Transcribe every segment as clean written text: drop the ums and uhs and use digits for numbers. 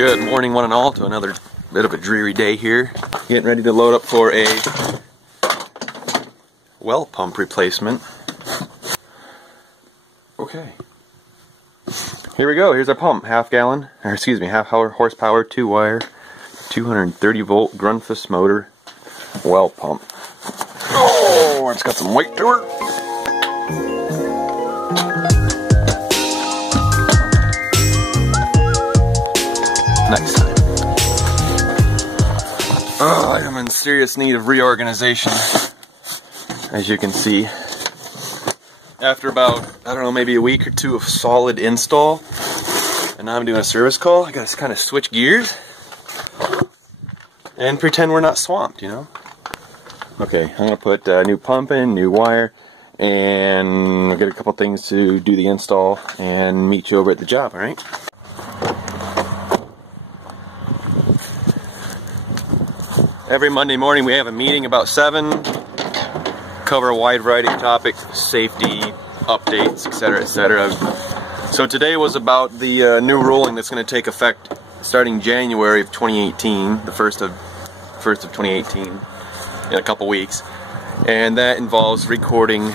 Good morning, one and all, to another bit of a dreary day here. Getting ready to load up for a well pump replacement. Okay. Here we go. Here's our pump. Half horsepower, 2-wire, 230 volt Grundfos motor, well pump. Oh, it's got some weight to her. Next time. Oh, I'm in serious need of reorganization, as you can see. After about, I don't know, maybe a week or two of solid install, and now I'm doing a service call, I gotta kind of switch gears and pretend we're not swamped, you know? Okay, I'm gonna put new pump in, new wire, and I'll get a couple things to do the install and meet you over at the job, alright? Every Monday morning we have a meeting about 7, cover a wide variety of topics, safety, updates, etc., etc. So today was about the new ruling that's going to take effect starting January of 2018, the first of 2018, in a couple weeks, and that involves recording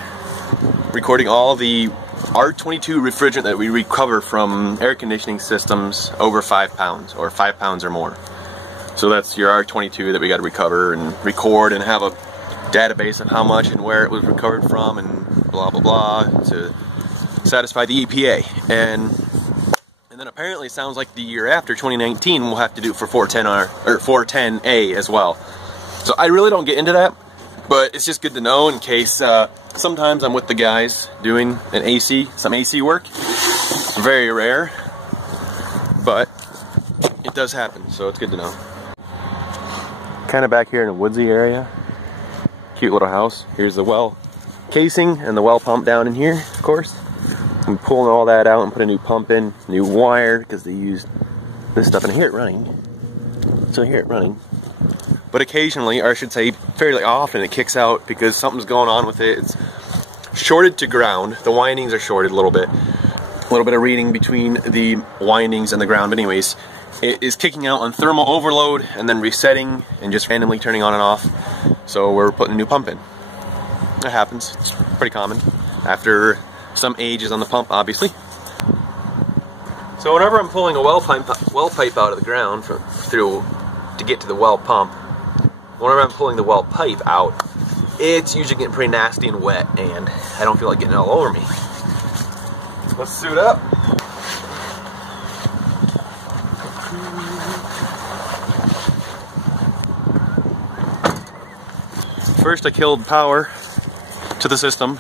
all the R22 refrigerant that we recover from air conditioning systems over 5 pounds, or 5 pounds or more. So that's your R22 that we got to recover and record and have a database of how much and where it was recovered from and blah blah blah to satisfy the EPA. And then apparently it sounds like the year after, 2019, we'll have to do it for 410R or 410A as well. So I really don't get into that, but it's just good to know in case sometimes I'm with the guys doing some AC work. It's very rare, but it does happen, so it's good to know. Kind of back here in a woodsy area. Cute little house. Here's the well casing and the well pump down in here, of course. I'm pulling all that out and put a new pump in, new wire, because they used this stuff, and I hear it running. So I hear it running. But occasionally, or I should say fairly often, it kicks out because something's going on with it. It's shorted to ground. The windings are shorted a little bit. A little bit of reading between the windings and the ground, but anyways, it is kicking out on thermal overload and then resetting and just randomly turning on and off. So we're putting a new pump in. That happens. It's pretty common after some ages on the pump, obviously. So whenever I'm pulling a well pipe out of the ground to get to the well pump, whenever I'm pulling the well pipe out, it's usually getting pretty nasty and wet, and I don't feel like getting it all over me. Let's suit up. First I killed power to the system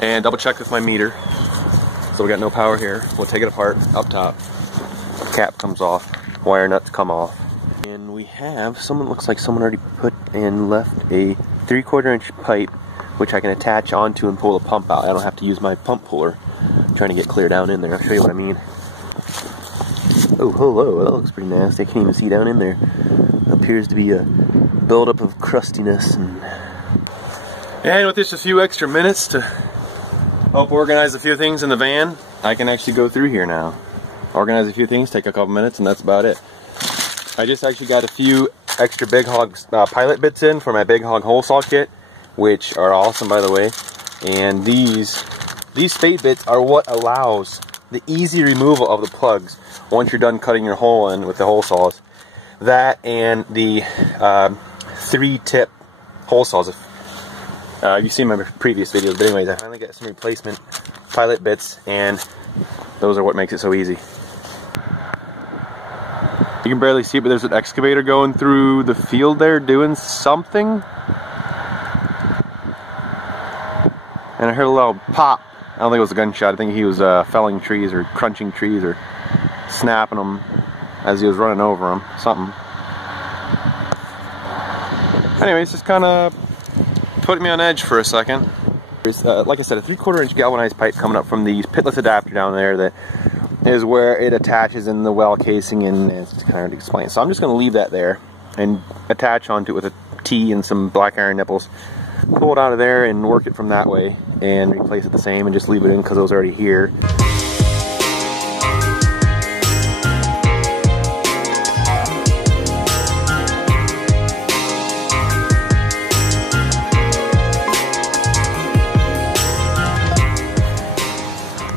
and double checked with my meter. So we got no power here. We'll take it apart up top. Cap comes off, wire nuts come off. And we have, looks like someone already put and left a 3/4 inch pipe which I can attach onto and pull the pump out. I don't have to use my pump puller. I'm trying to get clear down in there. I'll show you what I mean. Oh, hello, that looks pretty nasty. I can't even see down in there. Appears to be a buildup of crustiness. And with just a few extra minutes to help organize a few things in the van, I can actually go through here now. Organize a few things, take a couple minutes, and that's about it. I just actually got a few extra Big Hog pilot bits in for my Big Hog hole saw kit, which are awesome, by the way. And these spade bits are what allows the easy removal of the plugs once you're done cutting your hole in with the hole saws. That and the 3-tip hole saws. You've seen my previous videos, but anyways, I finally got some replacement pilot bits, and those are what makes it so easy. You can barely see it, but there's an excavator going through the field there doing something. And I heard a little pop. I don't think it was a gunshot. I think he was felling trees or crunching trees or snapping them as he was running over them. Something. Anyways, just kind of put me on edge for a second. There's, like I said, a 3/4 inch galvanized pipe coming up from the pitless adapter down there that is where it attaches in the well casing, and it's kind of hard to explain. So I'm just going to leave that there and attach onto it with a T and some black iron nipples. Pull it out of there and work it from that way and replace it the same and just leave it in because it was already here.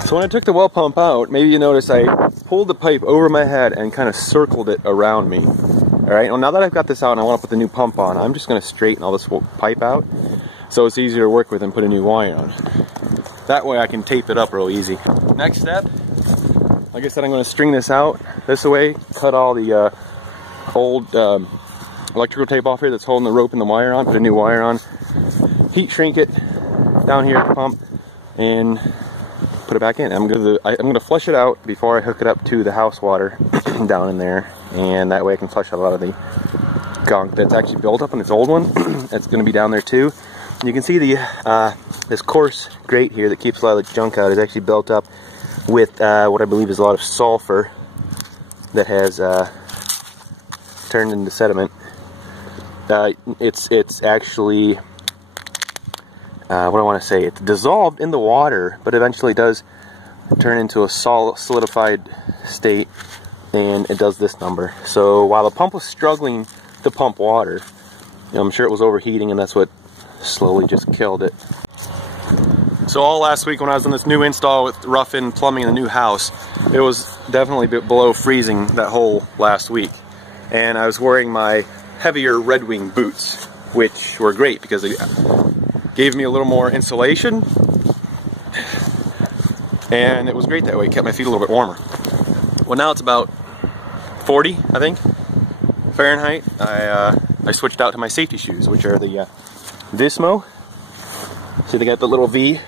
So when I took the well pump out, maybe you notice I pulled the pipe over my head and kind of circled it around me. Alright, well now that I've got this out and I want to put the new pump on, I'm just going to straighten all this pipe out so it's easier to work with and put a new wire on. That way I can tape it up real easy. Next step, like I said, I'm going to string this out this way, cut all the old electrical tape off here that's holding the rope and the wire on, put a new wire on, heat shrink it down here at the pump, and put it back in. I'm gonna flush it out before I hook it up to the house water down in there, and that way I can flush out a lot of the gunk that's actually built up on this old one. That's gonna be down there too. And you can see the this coarse grate here that keeps a lot of the junk out is actually built up with what I believe is a lot of sulfur that has turned into sediment. It's actually what do I want to say? It's dissolved in the water, but eventually does turn into a solidified state, and it does this number. So while the pump was struggling to pump water, I'm sure it was overheating, and that's what slowly just killed it. So all last week when I was on this new install with rough-in plumbing in the new house, it was definitely below freezing that whole last week. And I was wearing my heavier Red Wing boots, which were great because they gave me a little more insulation, and it was great that way. It kept my feet a little bit warmer. Well, now it's about 40, I think, Fahrenheit. I switched out to my safety shoes, which are the Vismo. See, they got the little V,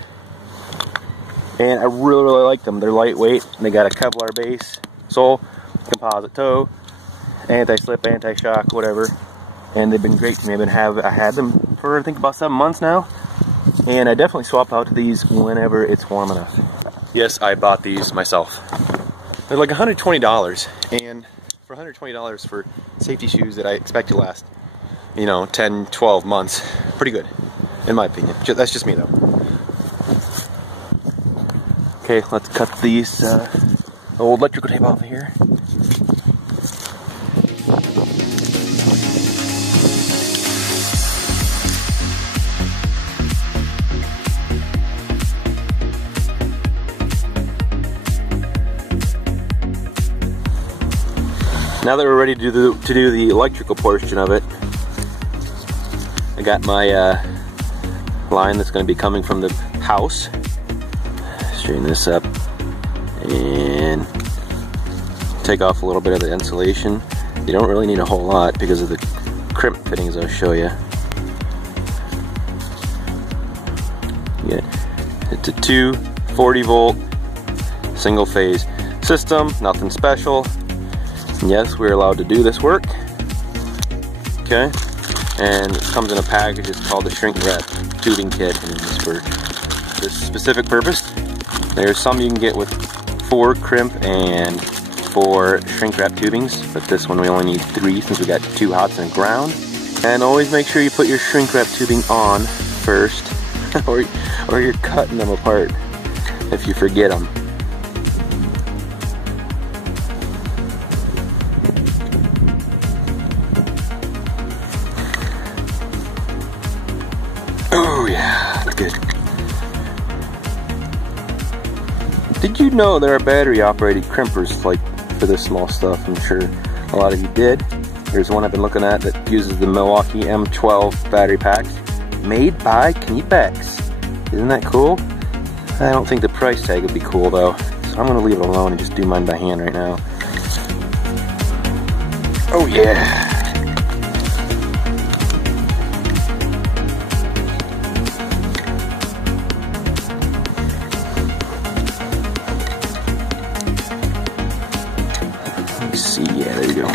and I really like them. They're lightweight, and they got a Kevlar base, sole, composite toe, anti-slip, anti-shock, whatever. And they've been great to me. I had them for I think about 7 months now, and I definitely swap out to these whenever it's warm enough. Yes, I bought these myself. They're like $120, and for $120 for safety shoes that I expect to last, 10, 12 months, pretty good, in my opinion. That's just me though. Okay, let's cut these old electrical tape off of here. Now that we're ready to do the electrical portion of it, I got my line that's going to be coming from the house. Straighten this up and take off a little bit of the insulation. You don't really need a whole lot because of the crimp fittings I'll show you. Yeah, it's a 240 volt single phase system, nothing special. Yes, we're allowed to do this work. Okay, and it comes in a package. It's called the shrink wrap tubing kit, and it's for this specific purpose. There's some you can get with 4 crimp and 4 shrink wrap tubings, but this one we only need 3 since we got 2 hots and a ground. And always make sure you put your shrink wrap tubing on first, or you're cutting them apart if you forget them. Oh yeah, that's good. Did you know there are battery operated crimpers like for this small stuff? I'm sure a lot of you did. There's one I've been looking at that uses the Milwaukee M12 battery packs made by Kniepex. Isn't that cool? I don't think the price tag would be cool though, so I'm gonna leave it alone and just do mine by hand right now. Oh yeah. See, yeah, there you go.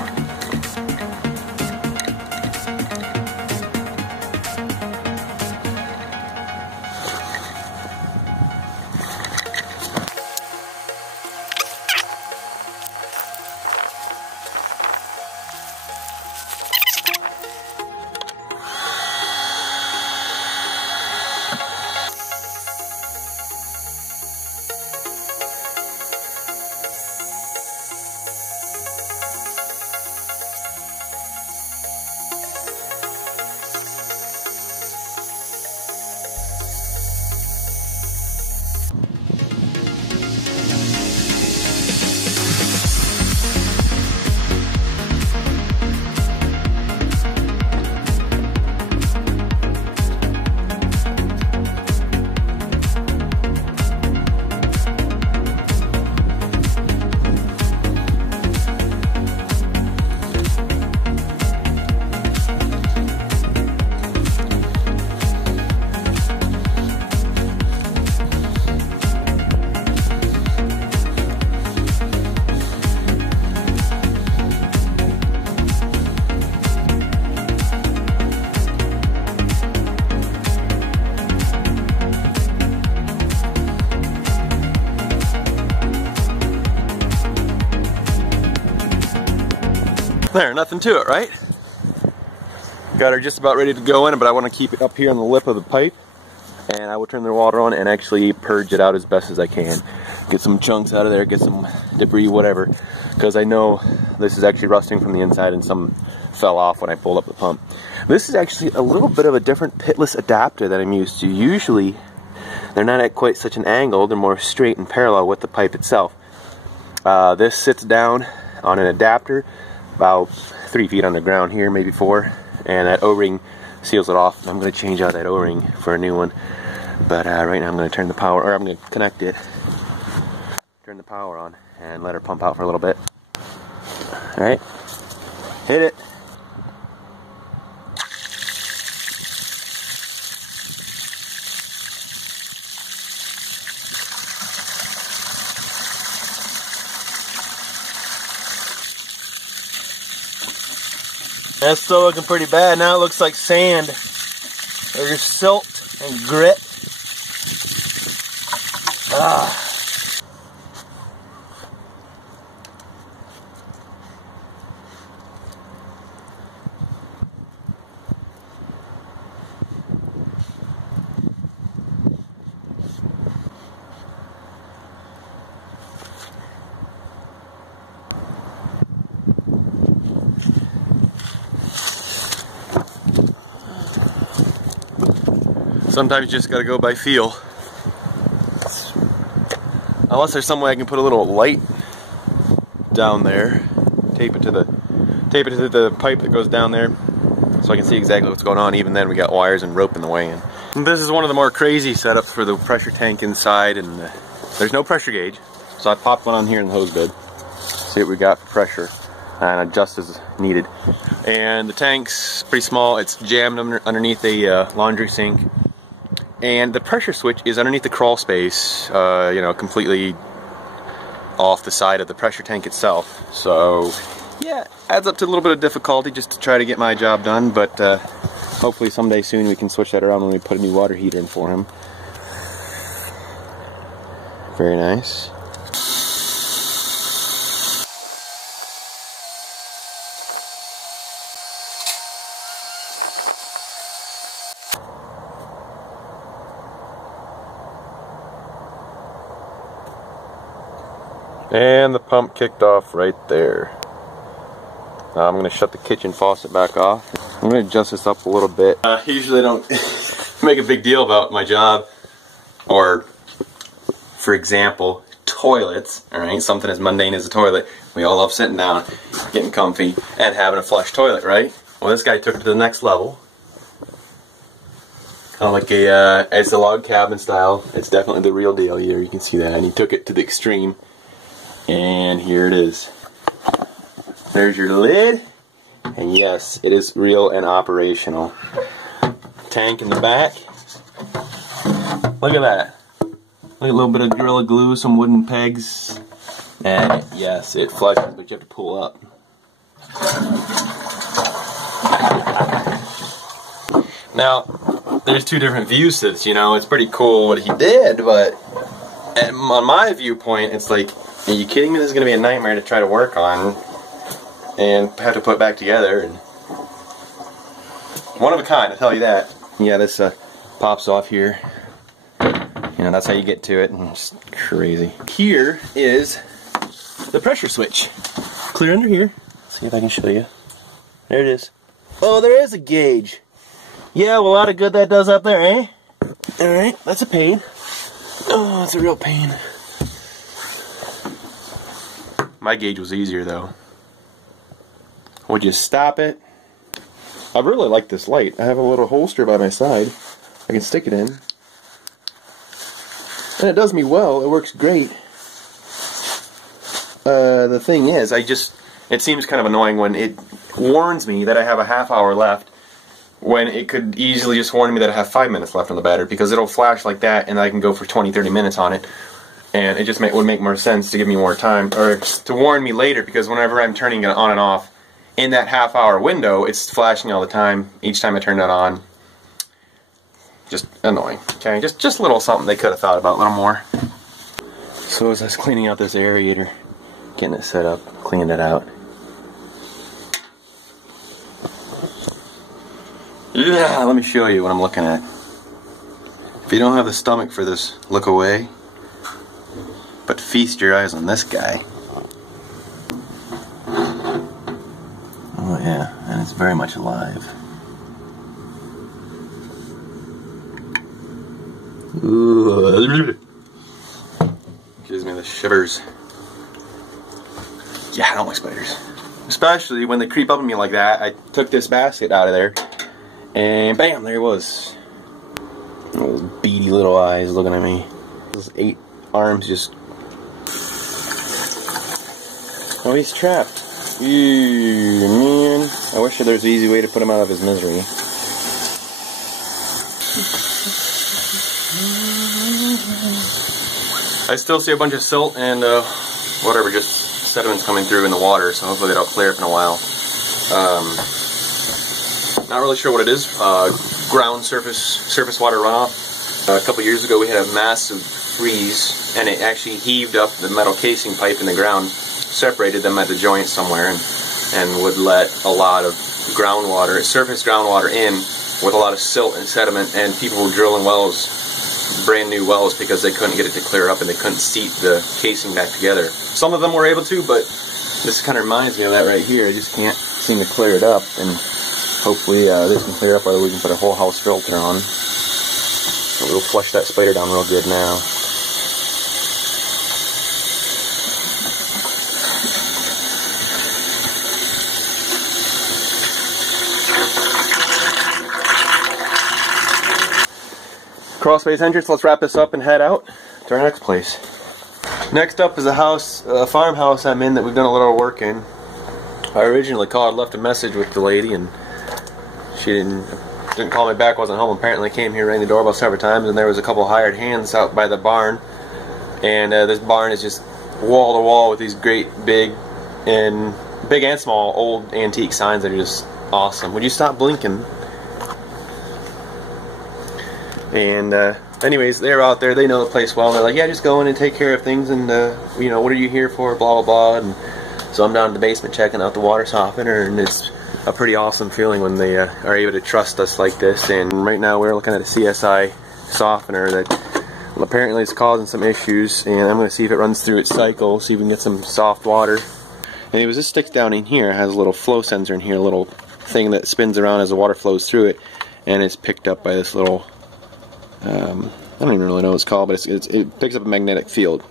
There, nothing to it, right? Got her just about ready to go in, but I want to keep it up here on the lip of the pipe, and I will turn the water on and actually purge it out as best as I can. Get some chunks out of there, get some debris, whatever, because I know this is actually rusting from the inside and some fell off when I pulled up the pump. This is actually a little bit of a different pitless adapter that I'm used to. Usually they're not at quite such an angle, they're more straight and parallel with the pipe itself. This sits down on an adapter about 3 feet underground here, maybe 4, and that O-ring seals it off. I'm going to change out that O-ring for a new one, but right now I'm going to turn the power, or I'm going to connect it, turn the power on, and let her pump out for a little bit. Alright, hit it. That's still looking pretty bad. Now it looks like sand, or just silt and grit. Sometimes you just gotta go by feel. Unless there's some way I can put a little light down there, tape it to the pipe that goes down there, so I can see exactly what's going on. Even then, we got wires and rope in the way. And this is one of the more crazy setups for the pressure tank inside, and there's no pressure gauge, so I popped one on here in the hose bed. See what we got for pressure, and adjust as needed. And the tank's pretty small. It's jammed underneath a laundry sink. And the pressure switch is underneath the crawl space, you know, completely off the side of the pressure tank itself. So, yeah, adds up to a little bit of difficulty just to try to get my job done, but hopefully someday soon we can switch that around when we put a new water heater in for him. Very nice. And the pump kicked off right there. Now I'm going to shut the kitchen faucet back off. I'm going to adjust this up a little bit. Usually I don't make a big deal about my job, or, for example, toilets. Alright, something as mundane as a toilet. We all love sitting down, getting comfy, and having a flush toilet, right? Well, this guy took it to the next level. Kind of like it's a log cabin style. It's definitely the real deal here. You can see that. And he took it to the extreme. And here it is. There's your lid, and yes, it is real and operational. Tank in the back. Look at that. Look at a little bit of Gorilla Glue, some wooden pegs, and yes, it flushes, but you have to pull up. Now, there's two different views to this, you know. It's pretty cool what he did, but on my viewpoint, it's like, are you kidding me? This is going to be a nightmare to try to work on and have to put back together. And one of a kind, I'll tell you that. Yeah, this pops off here. You know, that's how you get to it. And it's crazy. Here is the pressure switch. Clear under here. See if I can show you. There it is. Oh, there is a gauge. Yeah, well, a lot of good that does up there, eh? Alright, that's a pain. Oh, that's a real pain. My gauge was easier though. Would you stop it? I really like this light. I have a little holster by my side. I can stick it in. And it does me well. It works great. The thing is, it seems kind of annoying when it warns me that I have a half hour left, when it could easily just warn me that I have 5 minutes left on the battery, because it'll flash like that and I can go for 20-30 minutes on it. And it just would make more sense to give me more time, or to warn me later, because whenever I'm turning it on and off, in that half-hour window, it's flashing all the time, each time I turn that on. Just annoying. Okay, just a little something they could have thought about, a little more. So as I was cleaning out this aerator, getting it set up, cleaning it out, Let me show you what I'm looking at. If you don't have the stomach for this, look away. But feast your eyes on this guy. Oh yeah, and it's very much alive. Ooh. Gives me the shivers. Yeah, I don't like spiders. Especially when they creep up on me like that. I took this basket out of there, and bam, there he was. Those beady little eyes looking at me. Those 8 arms just... Oh, he's trapped. Ew, man. I wish there was an easy way to put him out of his misery. I still see a bunch of silt and whatever, just sediments coming through in the water, so hopefully they don't clear up in a while. Not really sure what it is. Ground surface water runoff. A couple years ago we had a massive freeze, and it actually heaved up the metal casing pipe in the ground, separated them at the joint somewhere, and would let a lot of groundwater, surface groundwater in with a lot of silt and sediment, and people were drilling wells, brand new wells, because they couldn't get it to clear up and they couldn't seat the casing back together. Some of them were able to, but this kind of reminds me of that right here. They just can't seem to clear it up, and hopefully this can clear up, or we can put a whole house filter on. So we'll flush that spider down real good now. Crawl space entrance. Let's wrap this up and head out to our next place. Next up is a house, a farmhouse I'm in that we've done a little work in. I originally called, left a message with the lady, and she didn't call me back, wasn't home. Apparently came here, rang the doorbell several times, and there was a couple hired hands out by the barn. And this barn is just wall to wall with these great big and small old antique signs that are just awesome. Would you stop blinking? And anyways, they're out there, they know the place well, and they're like, yeah, just go in and take care of things, and you know, what are you here for, blah blah blah. And so I'm down in the basement checking out the water softener, and it's a pretty awesome feeling when they are able to trust us like this. And right now we're looking at a CSI softener that apparently is causing some issues, and I'm going to see if it runs through its cycle, see if we can get some soft water. Anyways, this sticks down in here, it has a little flow sensor in here, a little thing that spins around as the water flows through it, and it's picked up by this little I don't even really know what it's called, but it picks up a magnetic field.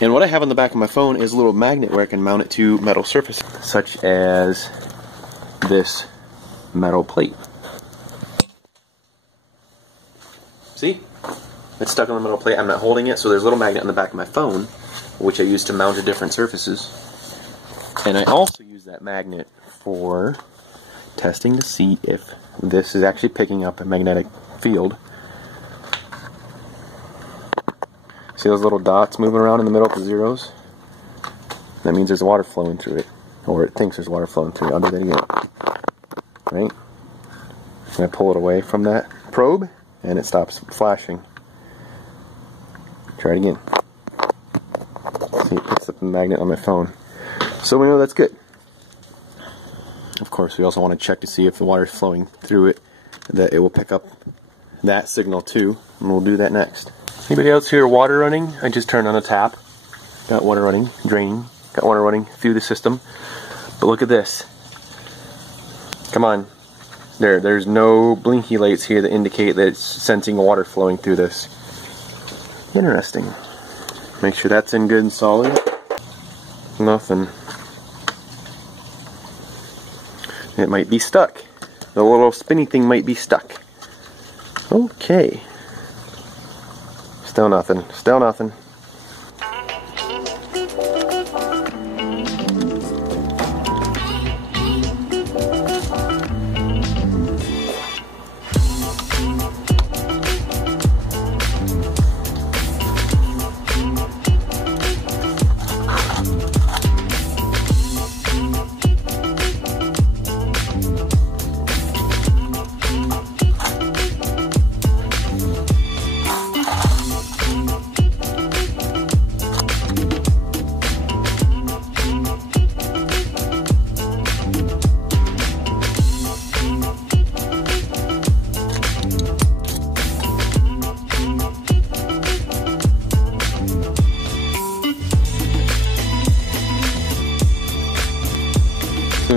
And what I have on the back of my phone is a little magnet where I can mount it to metal surfaces, such as this metal plate. See? It's stuck on the metal plate. I'm not holding it, so there's a little magnet on the back of my phone, which I use to mount to different surfaces. And I also use that magnet for testing to see if this is actually picking up a magnetic field. See those little dots moving around in the middle, the zeros? That means there's water flowing through it. Or it thinks there's water flowing through it. I'll do that again. Right? And I pull it away from that probe, and it stops flashing. Try it again. See, it picks up the magnet on my phone. So we know that's good. Of course, we also want to check to see if the water is flowing through it, that it will pick up that signal too, and we'll do that next. Anybody else hear water running? I just turned on a tap. Got water running, draining. Got water running through the system. But look at this. Come on. There's no blinky lights here that indicate that it's sensing water flowing through this. Interesting. Make sure that's in good and solid. Nothing. It might be stuck. The little spinny thing might be stuck. Okay. Still nothing. Still nothing.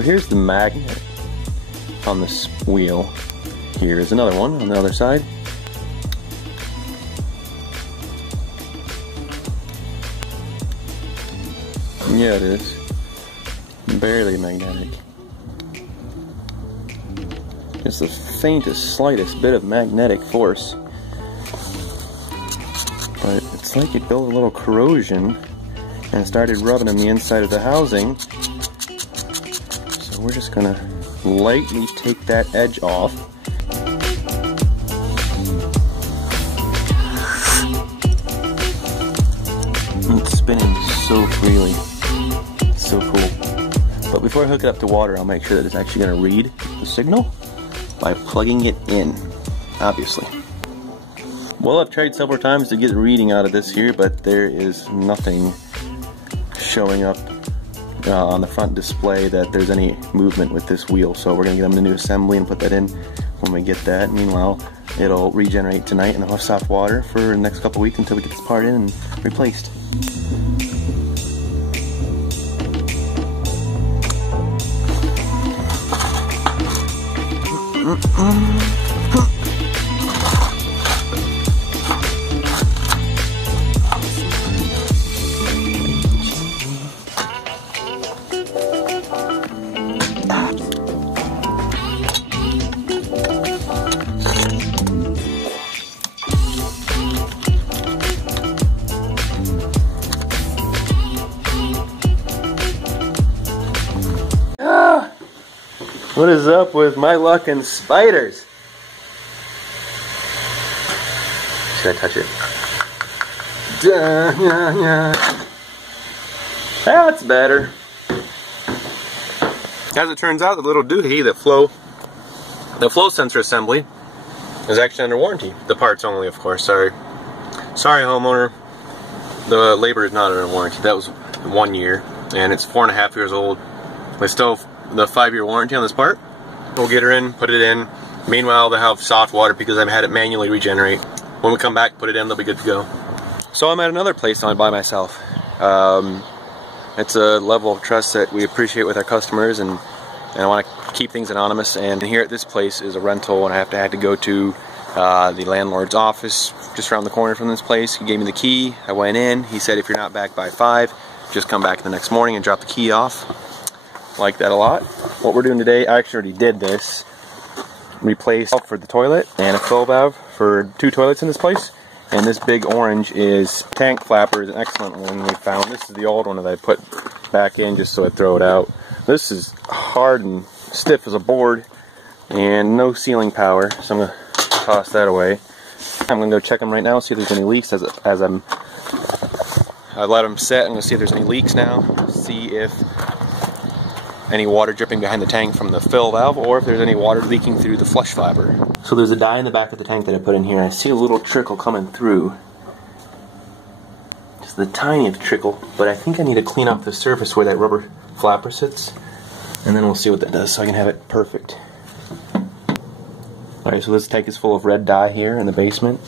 here's the magnet on this wheel. Here's another one on the other side. Yeah, it is. Barely magnetic. Just the faintest, slightest bit of magnetic force. But it's like it built a little corrosion and started rubbing on the inside of the housing. So we're just gonna lightly take that edge off. It's spinning so freely. So cool. But before I hook it up to water, I'll make sure that it's actually going to read the signal by plugging it in, obviously. Well, I've tried several times to get a reading out of this here, but there is nothing showing up on the front display that there's any movement with this wheel. So we're going to get them the new assembly and put that in when we get that. Meanwhile, it'll regenerate tonight and I'll have soft water for the next couple weeks until we get this part in and replaced. What is up with my luck and spiders? Should I touch it? That's better. As it turns out, the little doohickey, the flow sensor assembly, is actually under warranty. The parts only, of course. Sorry, homeowner. The labor is not under warranty. That was 1 year, and it's 4.5 years old. But still, the 5-year warranty on this part. We'll get her in, put it in. Meanwhile, they'll have soft water because I've had it manually regenerate. When we come back, put it in, they'll be good to go. So I'm at another place on by myself. It's a level of trust that we appreciate with our customers, and I want to keep things anonymous. And here at this place is a rental, and I had to go to the landlord's office just around the corner from this place. He gave me the key. I went in. He said, if you're not back by 5, just come back the next morning and drop the key off. Like that a lot. What we're doing today, I actually already did this. Replaced for the toilet and a fill valve for 2 toilets in this place. And this big orange is tank flapper, is an excellent one we found. This is the old one that I put back in just so I'd throw it out. This is hard and stiff as a board and no sealing power, so I'm going to toss that away. I'm going to go check them right now, see if there's any leaks I let them set. I'm going to see if there's any leaks now, see if any water dripping behind the tank from the fill valve, or if there's any water leaking through the flush flapper. So there's a dye in the back of the tank that I put in here, and I see a little trickle coming through. Just the tiniest trickle, but I think I need to clean off the surface where that rubber flapper sits, and then we'll see what that does so I can have it perfect. Alright, so this tank is full of red dye here in the basement,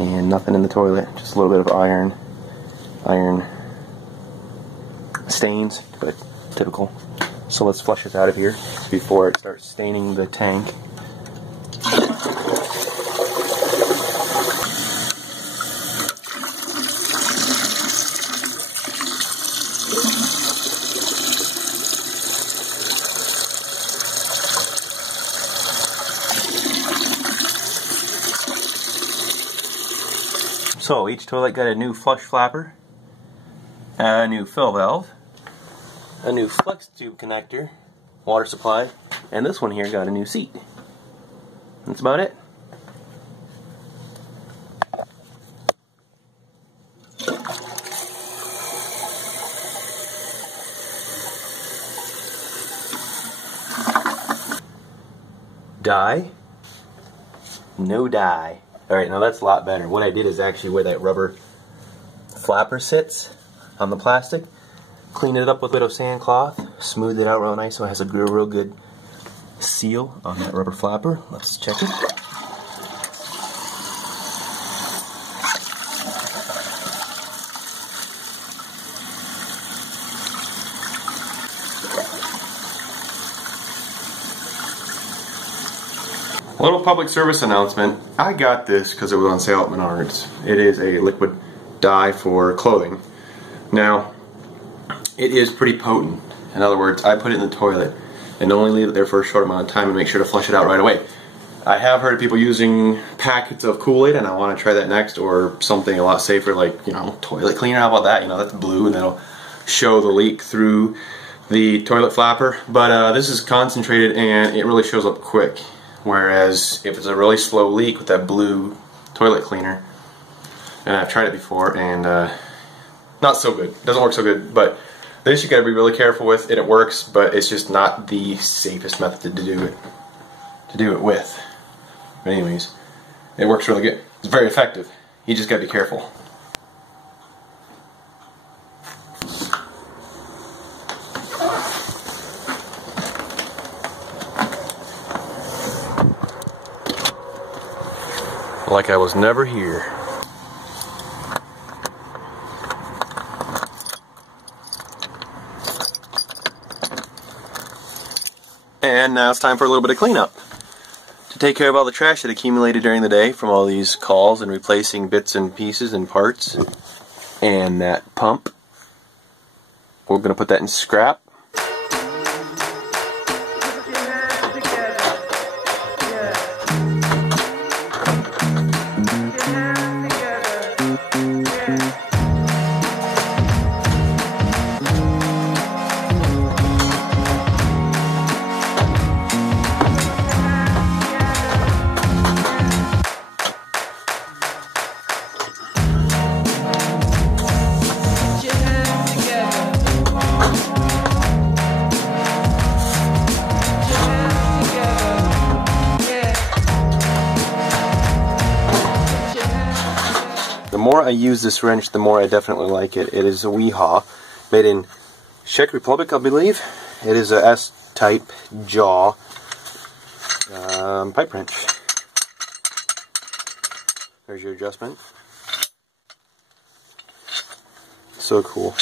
and nothing in the toilet, just a little bit of iron stains, but typical. So let's flush this out of here before it starts staining the tank. So each toilet got a new flush flapper, a new fill valve, a new flex tube connector, water supply, and this one here got a new seat. That's about it. Dye? No dye. Alright, now that's a lot better. What I did is actually where that rubber flapper sits on the plastic, clean it up with a bit of sandcloth, smooth it out real nice so it has a real good seal on that rubber flapper. Let's check it. little public service announcement. I got this because it was on sale at Menards. It is a liquid dye for clothing. Now, it is pretty potent. In other words, I put it in the toilet and only leave it there for a short amount of time and make sure to flush it out right away. I have heard of people using packets of Kool-Aid, and I want to try that next, or something a lot safer like, you know, toilet cleaner. How about that? You know, that's blue and that'll show the leak through the toilet flapper. But this is concentrated and it really shows up quick. Whereas if it's a really slow leak with that blue toilet cleaner, and I've tried it before and not so good. It doesn't work so good. But this you got to be really careful with. It works, but it's just not the safest method to do it with. But anyways, it works really good. It's very effective. You just got to be careful. Like I was never here. And now it's time for a little bit of cleanup. To take care of all the trash that accumulated during the day from all these calls and replacing bits and pieces and parts. And that pump. We're going to put that in scrap. The more I use this wrench, the more I definitely like it. It is a Weehaw, made in Czech Republic, I believe. It is a S-type jaw pipe wrench. There's your adjustment. So cool.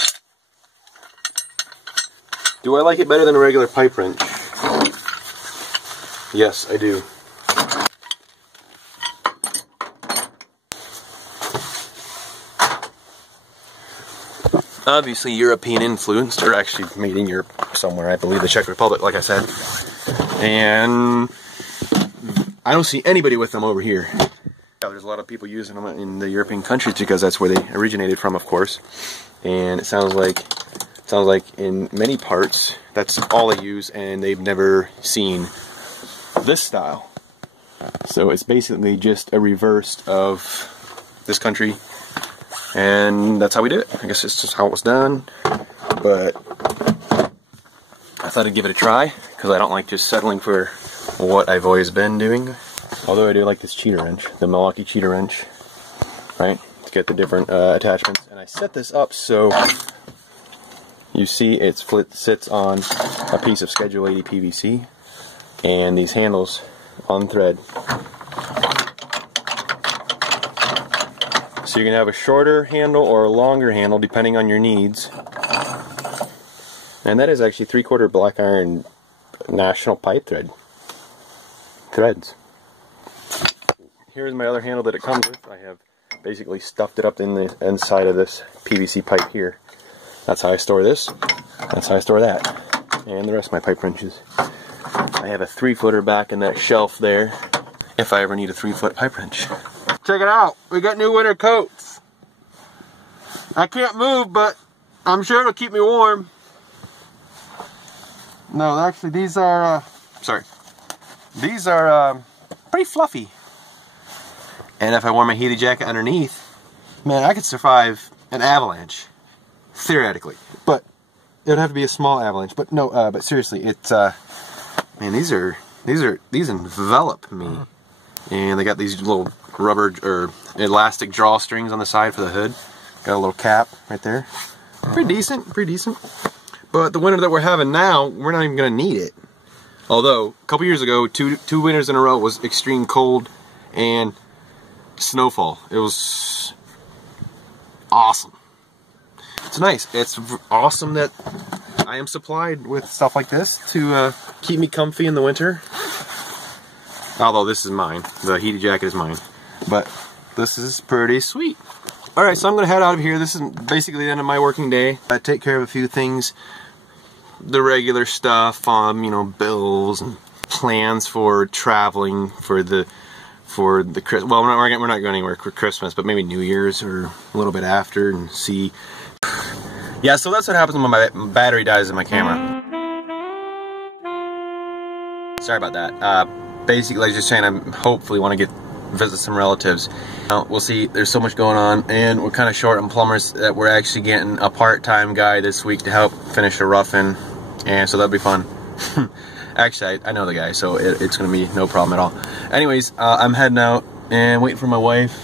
Do I like it better than a regular pipe wrench? Yes, I do. Obviously European influenced, or actually made in Europe somewhere, I believe the Czech Republic, like I said. And I don't see anybody with them over here. There's a lot of people using them in the European countries because that's where they originated from, of course. And it sounds like in many parts that's all they use, and they've never seen this style. So it's basically just a reverse of this country. And that's how we do it. I guess it's just how it was done. But I thought I'd give it a try, because I don't like just settling for what I've always been doing. Although I do like this cheater wrench, the Milwaukee cheater wrench, right? To get the different attachments. And I set this up so you see it sits on a piece of Schedule 80 PVC, and these handles on thread. So you can have a shorter handle or a longer handle depending on your needs. And that is actually 3/4 black iron national pipe threads. Here's my other handle that it comes with. I have basically stuffed it up in the inside of this PVC pipe here. That's how I store this. That's how I store that. And the rest of my pipe wrenches. I have a 3-footer back in that shelf there if I ever need a 3-foot pipe wrench. Check it out. We got new winter coats. I can't move, but I'm sure it'll keep me warm. No, actually these are, these are pretty fluffy. And if I wore my heated jacket underneath, man, I could survive an avalanche. Theoretically. But it would have to be a small avalanche. But no, but seriously, it's, man, these envelop me. And they got these little rubber or elastic drawstrings on the side for the hood. Got a little cap right there. Pretty decent, pretty decent. But the winter that we're having now, we're not even going to need it. Although, a couple years ago, two winters in a row was extreme cold and snowfall. It was awesome. It's nice. It's awesome that I am supplied with stuff like this to keep me comfy in the winter. Although this is mine. The heated jacket is mine. But this is pretty sweet. Alright, so I'm going to head out of here. This is basically the end of my working day. I take care of a few things. The regular stuff, you know, bills and plans for traveling for the Christmas. Well, we're not going anywhere for Christmas, but maybe New Year's or a little bit after, and see. Yeah, so that's what happens when my battery dies in my camera. Sorry about that. Basically, I was just saying I hopefully want to visit some relatives. We'll see. There's so much going on, and we're kind of short on plumbers that we're actually getting a part-time guy this week to help finish the rough-in, and so that'll be fun. Actually, I know the guy, so it's going to be no problem at all. Anyways, I'm heading out and waiting for my wife.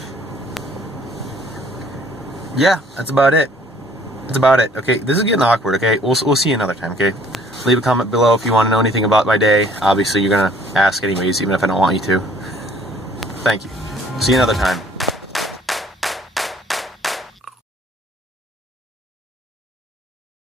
Yeah, that's about it. That's about it. Okay, this is getting awkward. Okay, we'll see you another time. Okay, leave a comment below if you want to know anything about my day. Obviously, you're gonna ask anyways, even if I don't want you to. Thank you. See you another time.